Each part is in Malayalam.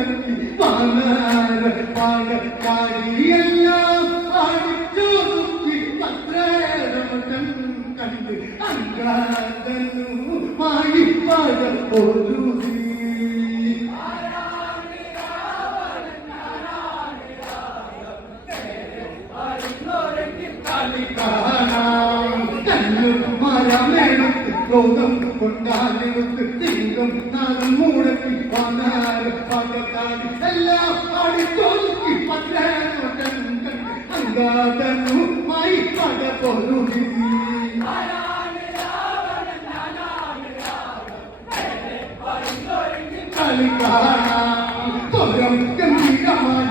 മുടക്കി പാനാര പാടക്കാരിയെല്ലാം പാടിച്ചു തുപ്പി പത്രേരമട്ടൻ കണ്ട് അങ്കാതനുമായി പാട ഒരു ക്രോധം കൊണ്ടാലെടുത്ത് തിങ്കം നാളും മുടക്കി പാനാര പാടക്കാരി എല്ലാം പാടിച്ചോക്കി പത്രേരമട്ടൻ കണ്ട് അങ്കാതനുമായി പാട പൊരുതി തൊരം ഗംഭീരമായി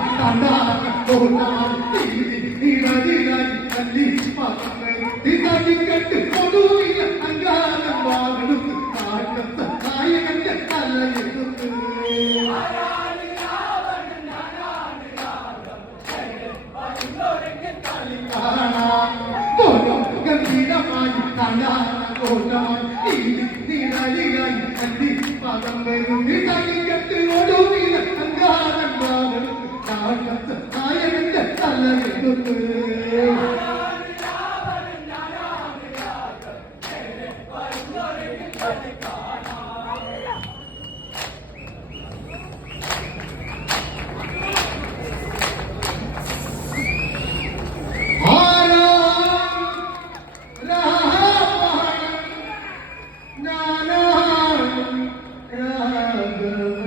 കെട്ട് പൊതുവില്ല അങ്കാരം വാങ്ങെടുത്ത് കാട്ടത്ത് നായകന്റെ തലയെടുത്ത് തൊരം ഗംഭീരമായി കോട്ടമായി നീരായി അല്ലി പദം വരും കെട്ട് ഒടുവില്ല അങ്കാരം വാങ്ങെടുത്ത് കാട്ടത്ത് നായകന്റെ തലയെടുത്ത് Naga